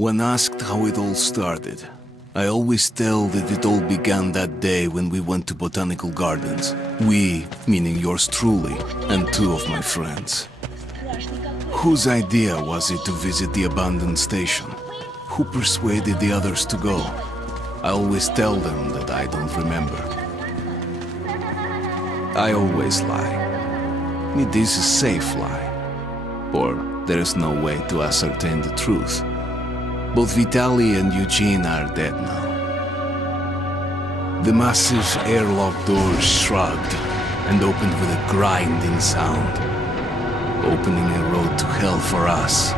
When asked how it all started, I always tell that it all began that day when we went to botanical gardens. We, meaning yours truly, and two of my friends. Whose idea was it to visit the abandoned station? Who persuaded the others to go? I always tell them that I don't remember. I always lie. It is a safe lie. Or there is no way to ascertain the truth. Both Vitaly and Eugene are dead now. The massive airlock doors shrugged and opened with a grinding sound, opening a road to hell for us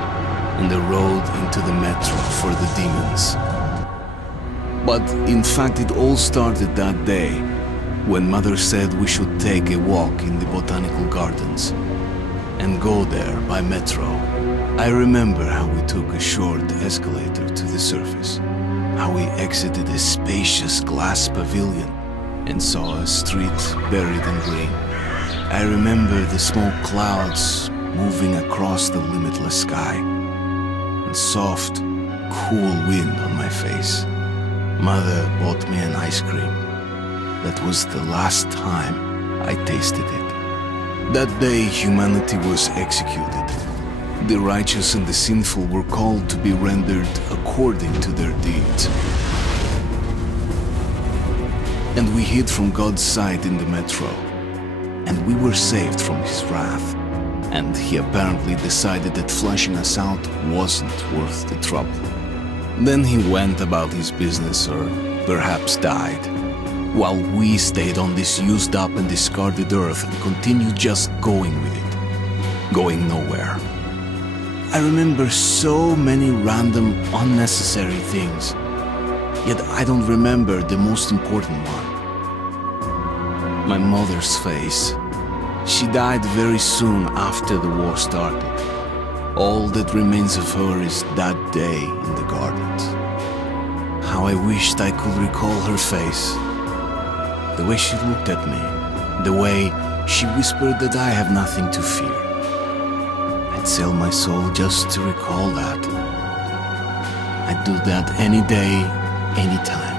and a road into the metro for the demons. But in fact it all started that day when Mother said we should take a walk in the botanical gardens and go there by metro. I remember how we took a short escalator to the surface, how we exited a spacious glass pavilion and saw a street buried in green. I remember the smoke clouds moving across the limitless sky and soft, cool wind on my face. Mother bought me an ice cream. That was the last time I tasted it. That day humanity was executed. The righteous and the sinful were called to be rendered according to their deeds. And we hid from God's sight in the metro. And we were saved from His wrath. And He apparently decided that flushing us out wasn't worth the trouble. Then He went about His business, or perhaps died, while we stayed on this used up and discarded earth and continued just going with it, going nowhere. I remember so many random, unnecessary things, yet I don't remember the most important one. My mother's face. She died very soon after the war started. All that remains of her is that day in the gardens. How I wished I could recall her face. The way she looked at me, the way she whispered that I have nothing to fear. I'd sell my soul just to recall that. I'd do that any day, any time.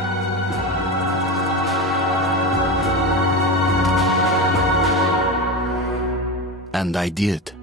And I did.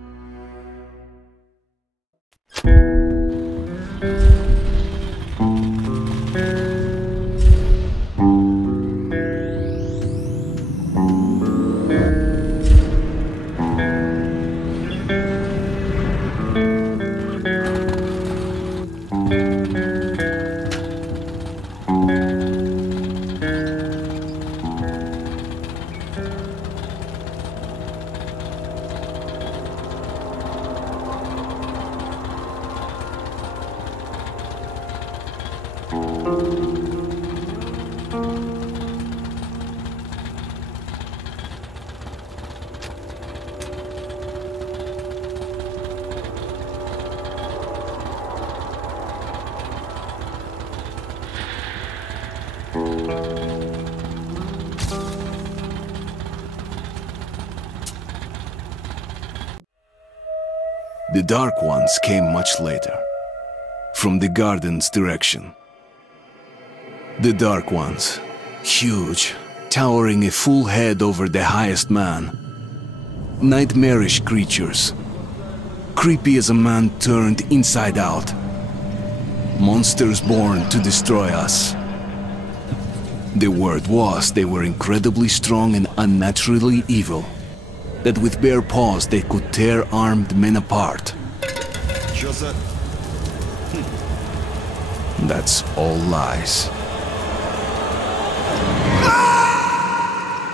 The Dark Ones came much later, from the garden's direction. The Dark Ones, huge, towering a full head over the highest man. Nightmarish creatures, creepy as a man turned inside out. Monsters born to destroy us. The word was they were incredibly strong and unnaturally evil. That with bare paws they could tear armed men apart. That's all lies.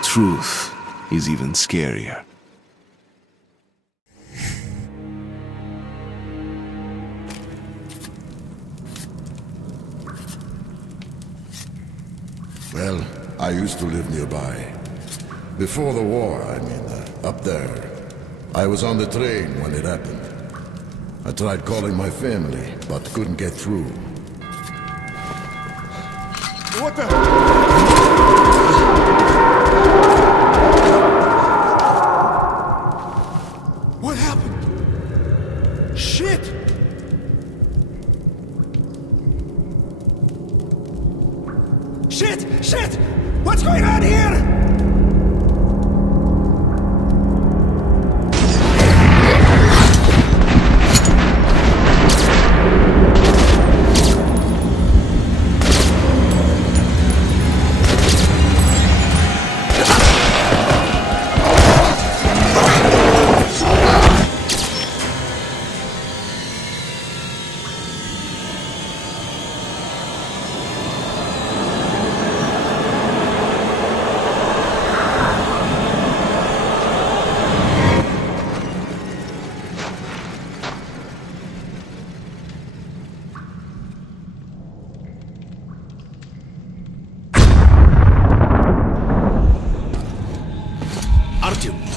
Truth is even scarier. Well, I used to live nearby. Before the war, I mean, up there. I was on the train when it happened. I tried calling my family, but couldn't get through. What the? What happened? Shit!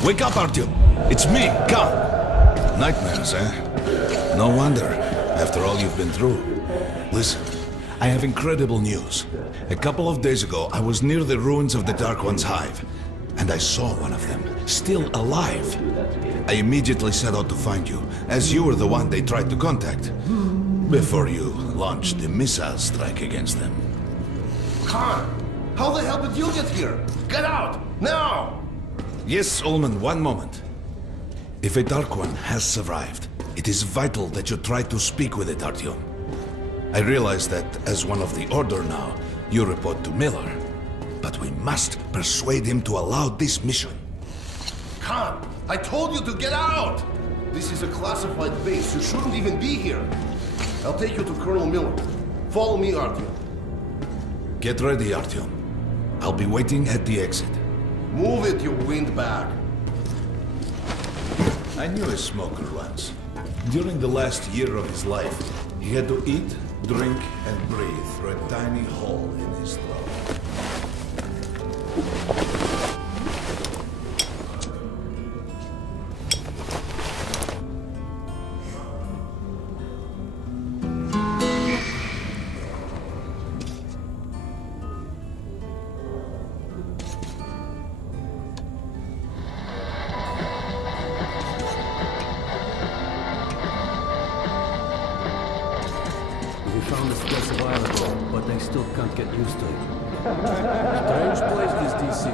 Wake up, Artyom! It's me, Khan! Nightmares, eh? No wonder, after all you've been through. Listen, I have incredible news. A couple of days ago, I was near the ruins of the Dark One's hive, and I saw one of them, still alive. I immediately set out to find you, as you were the one they tried to contact, before you launched the missile strike against them. Khan! How the hell did you get here? Get out! Now! Yes, Ullman, one moment. If a Dark One has survived, it is vital that you try to speak with it, Artyom. I realize that, as one of the Order now, you report to Miller. But we must persuade him to allow this mission. Khan! I told you to get out! This is a classified base. You shouldn't even be here. I'll take you to Colonel Miller. Follow me, Artyom. Get ready, Artyom. I'll be waiting at the exit. Move it, you windbag. I knew a smoker once. During the last year of his life, he had to eat, drink, and breathe through a tiny hole in his throat. We found this place a while ago, but I still can't get used to it. Strange place, this D6.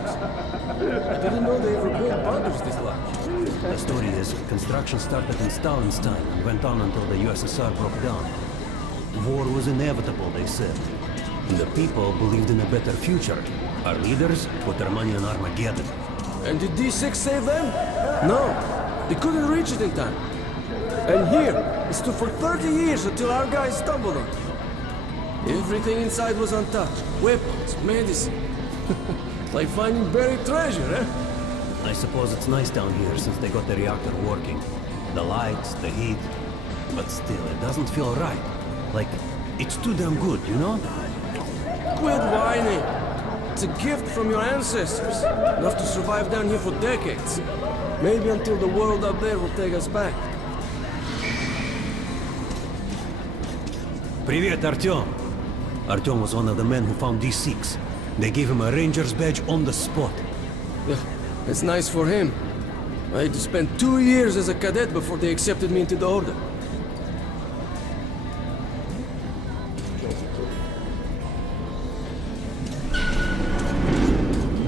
I didn't know they ever built bunkers this large. The story is, construction started in Stalin's time and went on until the USSR broke down. War was inevitable, they said. And the people believed in a better future. Our leaders put their money on Armageddon. And did D6 save them? No, they couldn't reach it in time. And here, it stood for 30 years until our guys stumbled on it. Everything inside was untouched. Weapons, medicine. Like finding buried treasure, eh? I suppose it's nice down here since they got the reactor working. The lights, the heat. But still, it doesn't feel right. Like, it's too damn good, you know? Quit whining. It's a gift from your ancestors. Enough to survive down here for decades. Maybe until the world up there will take us back. Привет, Artyom. Artyom was one of the men who found D6. They gave him a ranger's badge on the spot. Yeah, it's nice for him. I had to spend 2 years as a cadet before they accepted me into the Order.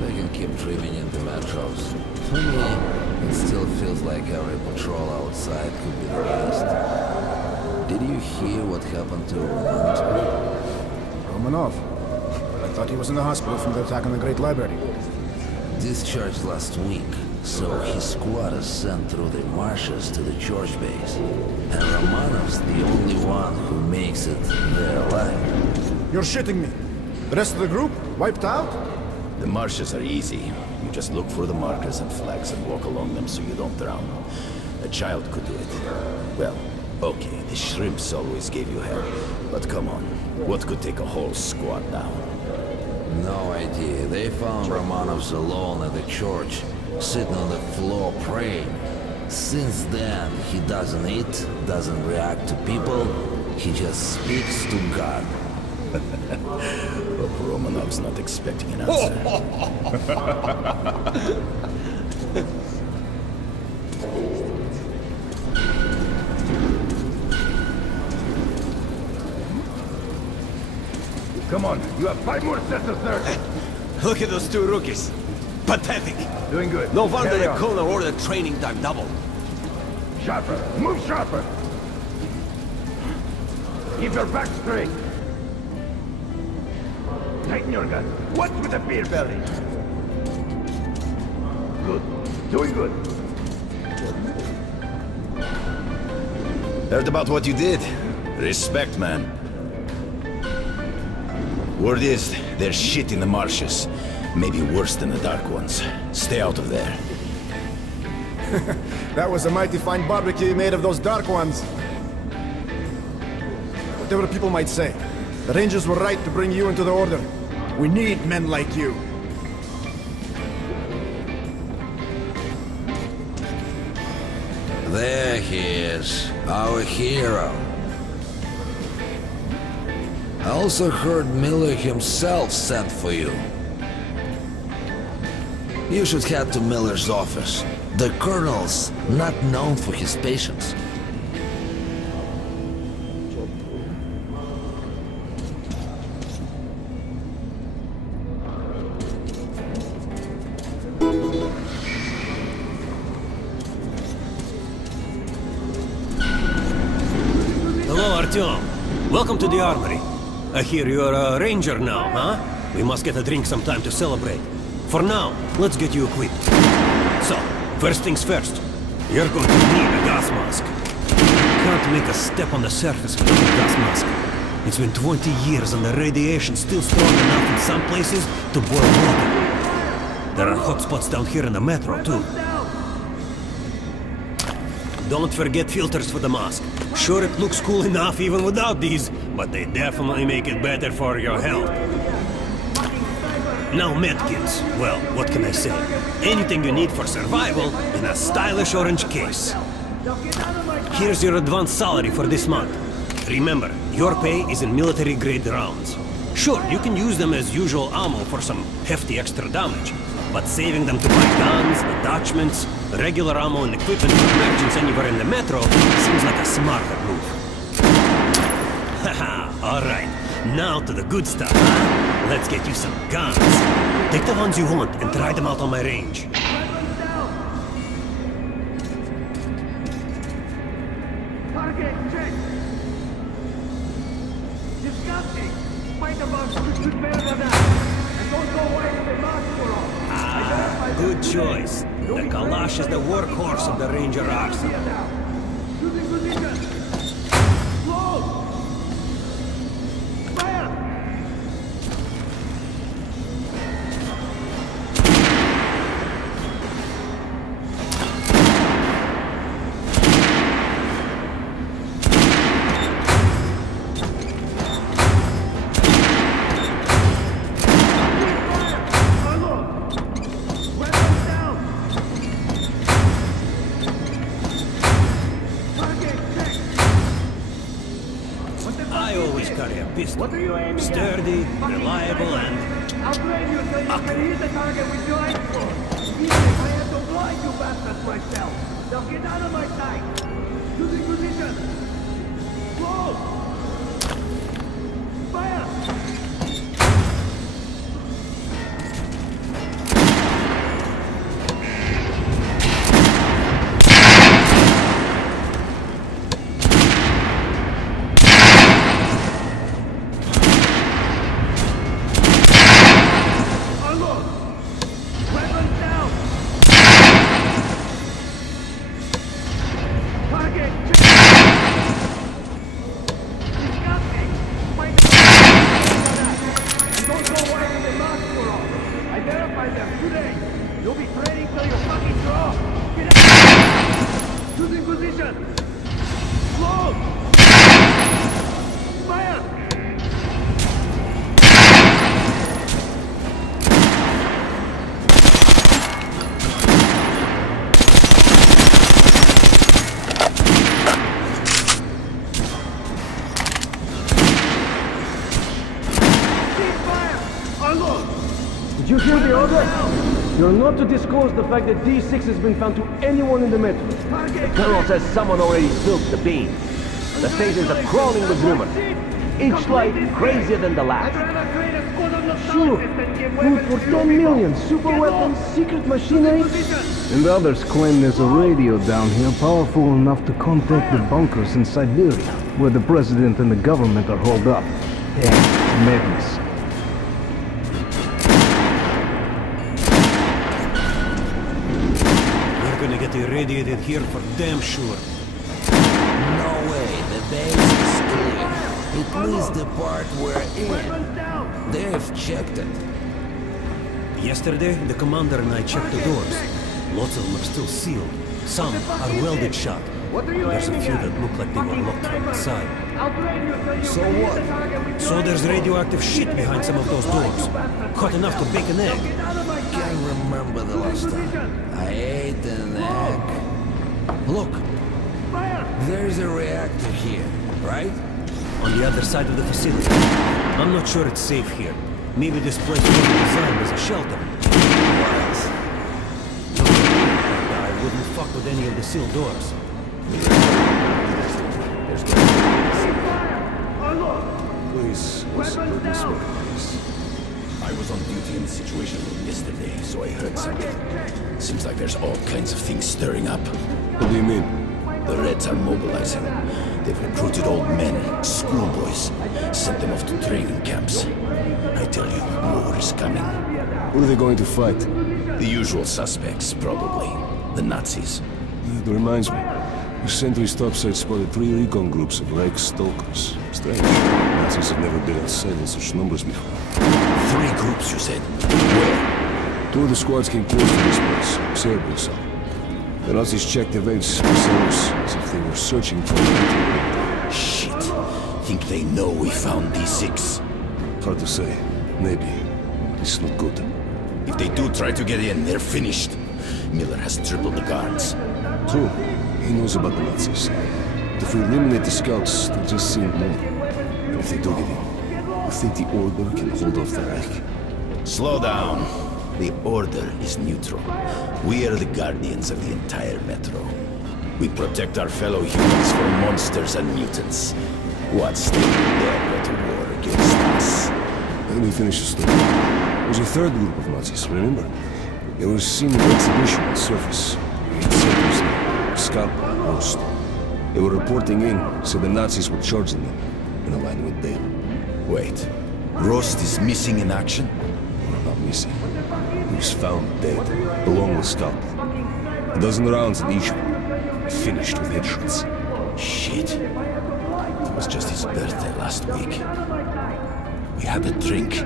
They can keep dreaming in the metros. For me, it still feels like every patrol outside could be the last. Did you hear what happened to Romanov? Romanov? I thought he was in the hospital from the attack on the Great Library. Discharged last week, so his squad is sent through the marshes to the church base. And Romanov's the only one who makes it there alive. You're shitting me. The rest of the group? Wiped out? The marshes are easy. You just look for the markers and flags and walk along them so you don't drown. A child could do it. Well, okay, the shrimps always gave you hell. But come on, what could take a whole squad down? No idea. They found Romanovs alone at the church, sitting on the floor praying. Since then, he doesn't eat, doesn't react to people, he just speaks to God. Hope Romanov's not expecting an answer. Come on, you have 5 more sets of search. Look at those 2 rookies. Pathetic. Doing good. No wonder Carry the on. colonel ordered training time doubled. Sharper, move sharper. Keep your back straight. Tighten your gun. What's with the beer belly? Good. Doing good. Heard about what you did. Respect, man. Word is, there's shit in the marshes. Maybe worse than the Dark Ones. Stay out of there. That was a mighty fine barbecue you made of those Dark Ones. Whatever people might say, the Rangers were right to bring you into the Order. We need men like you. There he is, our hero. I also heard Miller himself sent for you. You should head to Miller's office. The Colonel's not known for his patience. Hello, Artyom. Welcome to the armory. I hear you're a ranger now, huh? We must get a drink sometime to celebrate. For now, let's get you equipped. So, first things first. You're going to need a gas mask. You can't make a step on the surface without a gas mask. It's been 20 years and the radiation's still strong enough in some places to boil water. There are hot spots down here in the metro, too. Don't forget filters for the mask. Sure, it looks cool enough even without these, but they definitely make it better for your health. Now medkits. Well, what can I say? Anything you need for survival in a stylish orange case. Here's your advance salary for this month. Remember, your pay is in military-grade rounds. Sure, you can use them as usual ammo for some hefty extra damage, but saving them to buy guns, attachments, regular ammo and equipment for merchants anywhere in the metro seems like a smarter move. Haha, alright. Now to the good stuff, huh? Let's get you some guns. Take the ones you want and try them out on my range. Target check. Disgusting. Find a box to better than that. And don't go away with the mask for all. Ah, good choice. The Kalash is the workhorse of the Ranger arsenal. Using position. Slow. Fire. What are you aiming sturdy, at? Reliable, and... I'll blame you so you can hit the target with your rifle. Even if I have to blind you bastards myself. Now get out of my sight. Using position. Slow. Fire. Did you hear the order? You're not to disclose the fact that D6 has been found to anyone in the metro. The Colonel says someone already spilled the beans. The stations are crawling with rumors. Each light crazier than the last. Sure, food for 10 million, super weapons, secret machinery. And others claim there's a radio down here powerful enough to contact the bunkers in Siberia, where the president and the government are holed up. Yeah, madness. We're gonna get irradiated here for damn sure. No way, the base is clear. At least the part we're in. They've checked it. Yesterday, the commander and I checked the doors. Lots of them are still sealed. Some are welded shut. There's a few that look like they were locked from inside. So what? So there's radioactive shit behind some of those doors. Hot enough to bake an egg. Can't remember the last time I ate an egg. Look, There's a reactor here, right? On the other side of the facility. I'm not sure it's safe here. Maybe this place was designed as a shelter. I wouldn't fuck with any of the sealed doors. Please, listen to this one, please. I was on duty in the situation room yesterday, so I heard something. Seems like there's all kinds of things stirring up. What do you mean? The Reds are mobilizing. They've recruited old men, schoolboys, sent them off to training camps. I tell you, war is coming. Who are they going to fight? The usual suspects, probably. The Nazis. It reminds me. The sentry's topside spotted 3 recon groups of Reich stalkers. Strange. Nazis have never been outside in such numbers before. 3 groups, you said? Where? 2 of the squads came close to this place, Cerebral Cell. The Nazis checked the waves themselves as if they were searching for it. Shit. Think they know we found D6? Hard to say. Maybe. It's not good. If they do try to get in, they're finished. Miller has tripled the guards. True. He knows about the Nazis. But if we eliminate the scouts, they'll just send more. And if they do get in, you think the Order can hold off the Reich? Slow down. The Order is neutral. We are the guardians of the entire Metro. We protect our fellow humans from monsters and mutants. What's still there but a war against us? Let me finish the story. There was a 3rd group of Nazis, remember? They were seen in the exhibition on the surface. We had sentries there, Scalp and Rost. They were reporting in, so the Nazis were charging them, in a line with Dale. Wait, Rost is missing in action? Not missing. He was found dead, along with Scalp. A dozen rounds in each one, finished with headshots. Shit. It was just his birthday last week. We had a drink.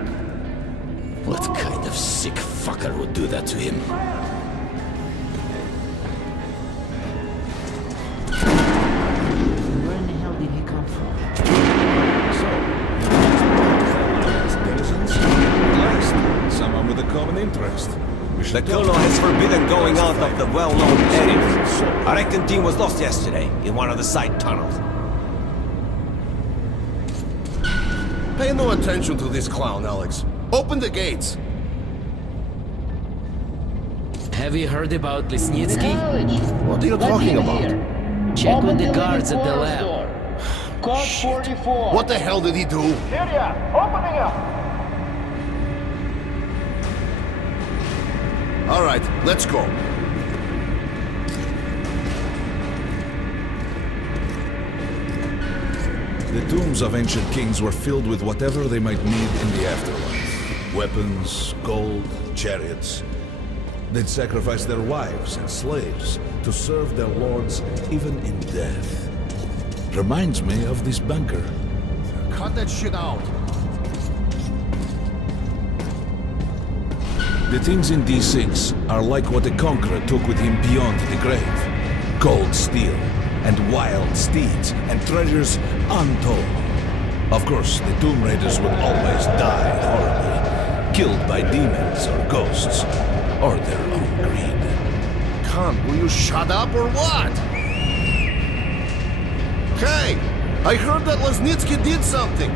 What kind of sick fucker would do that to him? Where in the hell did he come from? Denizens? At last, someone with a common interest. The colonel has forbidden going out of the well-known areas. Our acting team was lost yesterday, in one of the side tunnels. Pay no attention to this clown, Alex. Open the gates. Have you heard about Lesnitsky? What are you talking about? Check with the guards at the lab. Code 44. What the hell did he do? Syria, opening up. All right, let's go. The tombs of ancient kings were filled with whatever they might need in the afterlife. Weapons, gold, chariots. They'd sacrifice their wives and slaves to serve their lords even in death. Reminds me of this bunker. Cut that shit out. The things in D6 are like what the Conqueror took with him beyond the grave. Gold steel, and wild steeds, and treasures untold. Of course, the Tomb Raiders would always die horribly, killed by demons or ghosts, or their own greed. Khan, will you shut up or what? Hey, I heard that Lesnitsky did something.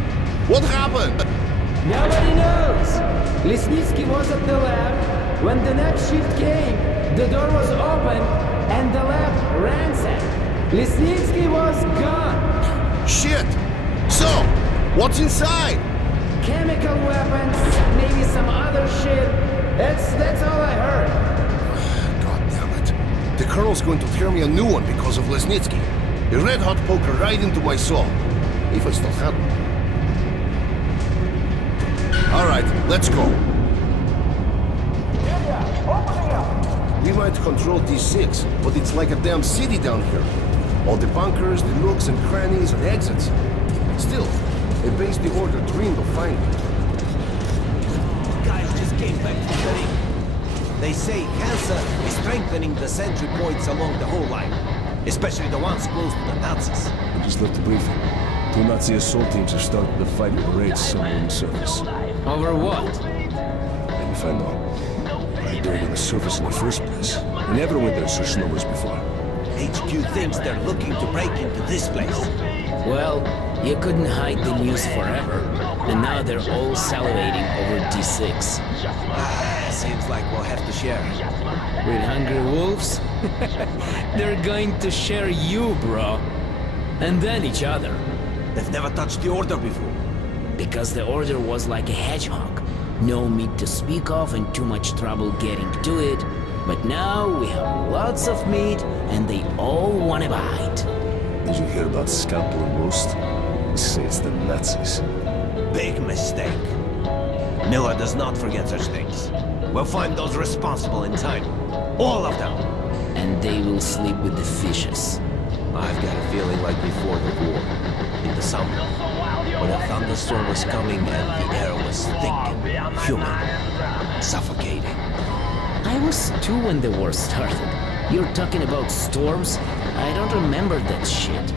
What happened? Nobody knows. Lesnitsky was at the lab. When the next shift came, the door was open and the lab ransacked. Lesnitsky was gone. Shit! So, what's inside? Chemical weapons, maybe some other shit. That's all I heard. God damn it. The Colonel's going to tear me a new one because of Lesnitsky. A red-hot poker right into my soul. If I still have one. All right, let's go. We might control D6, but it's like a damn city down here. All the bunkers, the nooks and crannies and exits. Still, a base the Order dreamed of finding. Guys just came back from the ring. They say Hansa is strengthening the sentry points along the whole line, especially the ones close to the Nazis. We just left the briefing. 2 Nazi assault teams have started the fight with raids somewhere on the surface. Over what? Let me find out. Why are they doing on the surface in the first place? We never went there in such numbers before. HQ thinks they're looking to break into this place. Well, you couldn't hide the news forever, and now they're all salivating over D6. Seems like we'll have to share. With hungry wolves? They're going to share you, bro. And then each other. They've never touched the Order before. Because the Order was like a hedgehog. No meat to speak of and too much trouble getting to it. But now we have lots of meat and they all want to bite. Did you hear about Scalpel and Roast? They say it's the Nazis. Big mistake. Miller does not forget such things. We'll find those responsible in time. All of them. And they will sleep with the fishes. I've got a feeling like before the war. In the summer. When a thunderstorm was coming and the air was thick and humid. Suffocating. I was 2 when the war started. You're talking about storms? I don't remember that shit.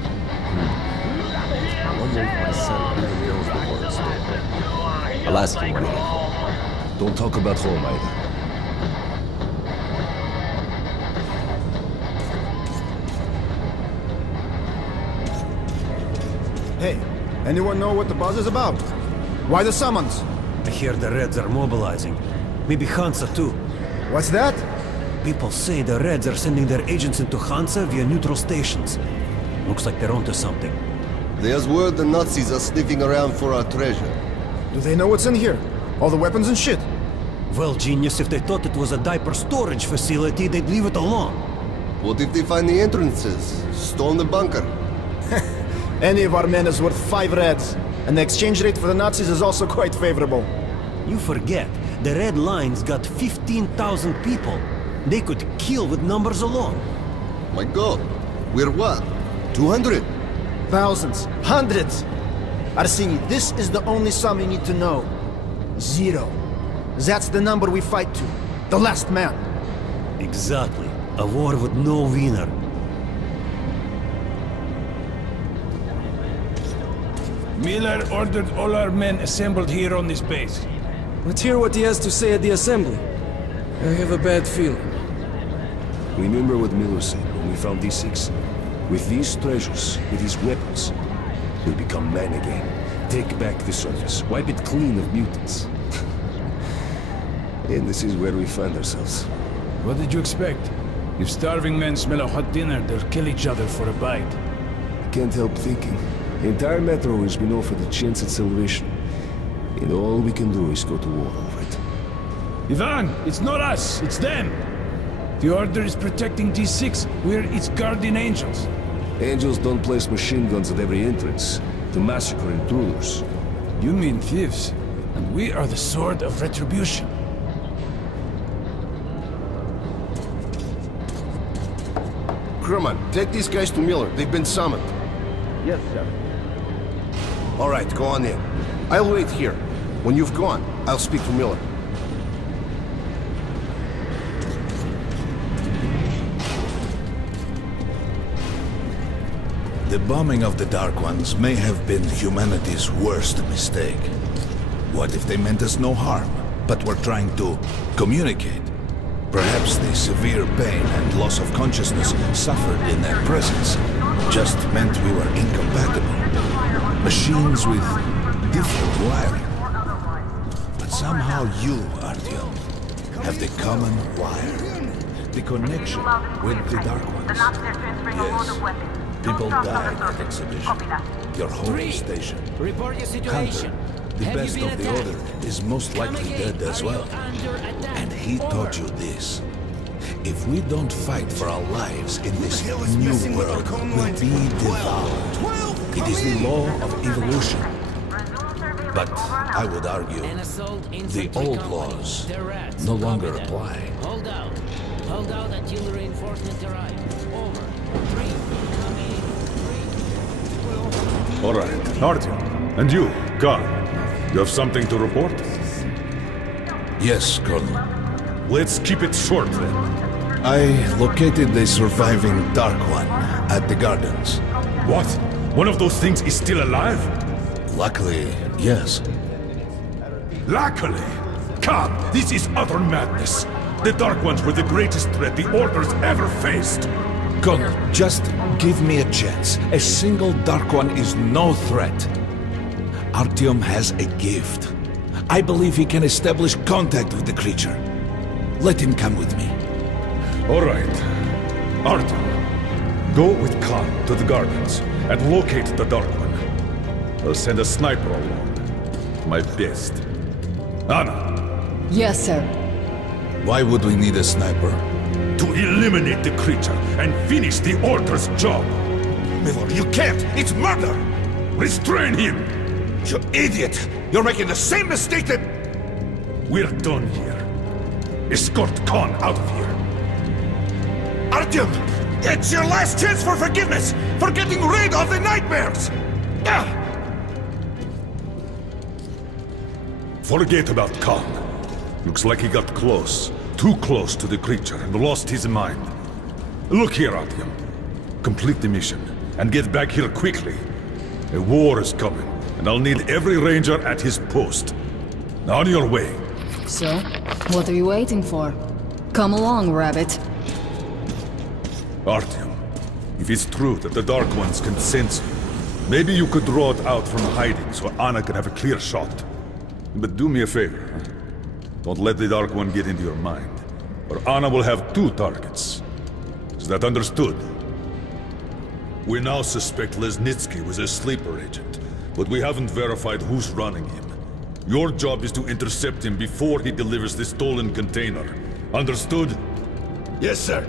I wonder if my son even knows the word storm. I'll ask him when I get home. Don't talk about home either. Hey, anyone know what the buzz is about? Why the summons? I hear the Reds are mobilizing. Maybe Hansa too. What's that? People say the Reds are sending their agents into Hansa via neutral stations. Looks like they're onto something. There's word the Nazis are sniffing around for our treasure. Do they know what's in here? All the weapons and shit? Well, genius, if they thought it was a diaper storage facility, they'd leave it alone. What if they find the entrances? Storm the bunker? Any of our men is worth 5 Reds, and the exchange rate for the Nazis is also quite favorable. You forget, the Red Line's got 15,000 people. They could kill with numbers alone. My god, we're what? 200? Thousands, hundreds. Arseny, this is the only sum you need to know. 0. That's the number we fight to. The last man. Exactly. A war with no winner. Miller ordered all our men assembled here on this base. Let's hear what he has to say at the assembly. I have a bad feeling. Remember what Miller said when we found D6? With these treasures, with these weapons, we'll become men again. Take back the surface, wipe it clean of mutants. And this is where we find ourselves. What did you expect? If starving men smell a hot dinner, they'll kill each other for a bite. I can't help thinking. The entire Metro has been offered a chance at salvation. And all we can do is go to war over it. Ivan, it's not us, it's them! The Order is protecting D6, we're its guardian angels. Angels don't place machine guns at every entrance to massacre intruders. You mean thieves, and we are the sword of retribution. Crewman, take these guys to Miller. They've been summoned. Yes, sir. All right, go on in. I'll wait here. When you've gone, I'll speak to Miller. The bombing of the Dark Ones may have been humanity's worst mistake. What if they meant us no harm, but were trying to communicate? Perhaps the severe pain and loss of consciousness suffered in their presence just meant we were incompatible. Machines with different wiring. But somehow you, Artyom, have the common wire. The connection with the Dark Ones. Yes. People died at Exhibition. Your home station. Report your situation. Hunter, the best of the Order, is most likely dead as well. And he taught you this. If we don't fight for our lives in this new world, we'll be devoured. It is the law of evolution. But I would argue, the old laws no longer apply. Hold out. Hold out until reinforcements arrive. Over. 3. All right, Artyom. And you, Khan, you have something to report? Yes, Colonel. Let's keep it short, then. I located the surviving Dark One at the Gardens. What? One of those things is still alive? Luckily, yes. Luckily? Khan, this is utter madness. The Dark Ones were the greatest threat the Order's ever faced. Connor, just give me a chance. A single Dark One is no threat. Artyom has a gift. I believe he can establish contact with the creature. Let him come with me. All right. Artyom, go with Khan to the gardens and locate the Dark One. I'll send a sniper along. My best. Anna! Yes, sir. Why would we need a sniper? To eliminate the creature and finish the Order's job. Miller, you can't! It's murder! Restrain him! You idiot! You're making the same mistake that... We're done here. Escort Khan out of here. Artyom! It's your last chance for forgiveness! For getting rid of the nightmares! Forget about Khan. Looks like he got close. Too close to the creature and lost his mind. Look here, Artyom. Complete the mission and get back here quickly. A war is coming, and I'll need every ranger at his post. On your way. So, what are you waiting for? Come along, Rabbit. Artyom, if it's true that the Dark Ones can sense you, maybe you could draw it out from hiding so Anna can have a clear shot. But do me a favor. Don't let the Dark One get into your mind, or Anna will have 2 targets. Is that understood? We now suspect Lesnitsky was a sleeper agent, but we haven't verified who's running him. Your job is to intercept him before he delivers the stolen container. Understood? Yes, sir.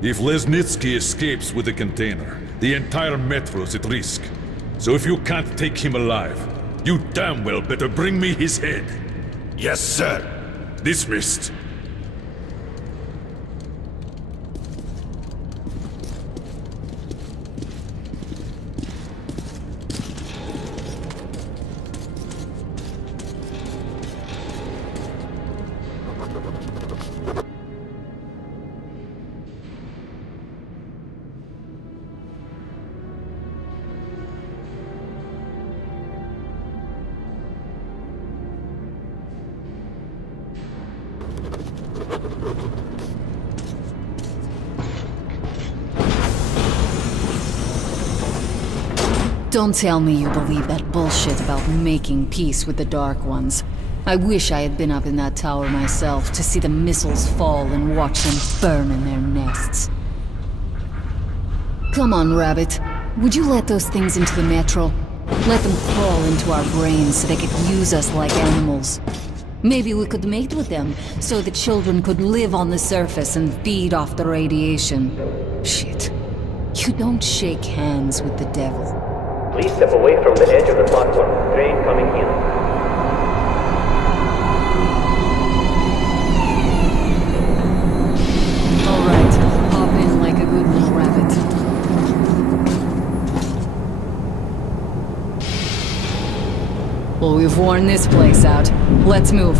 If Lesnitsky escapes with the container, the entire metro's at risk. So if you can't take him alive, you damn well better bring me his head. Yes, sir. Dismissed. Don't tell me you believe that bullshit about making peace with the Dark Ones. I wish I had been up in that tower myself to see the missiles fall and watch them burn in their nests. Come on, Rabbit. Would you let those things into the metro? Let them crawl into our brains so they could use us like animals. Maybe we could mate with them, so the children could live on the surface and feed off the radiation. Shit. You don't shake hands with the devil. Please step away from the edge of the platform. Train coming in. Alright, hop in like a good little rabbit. Well, we've worn this place out. Let's move.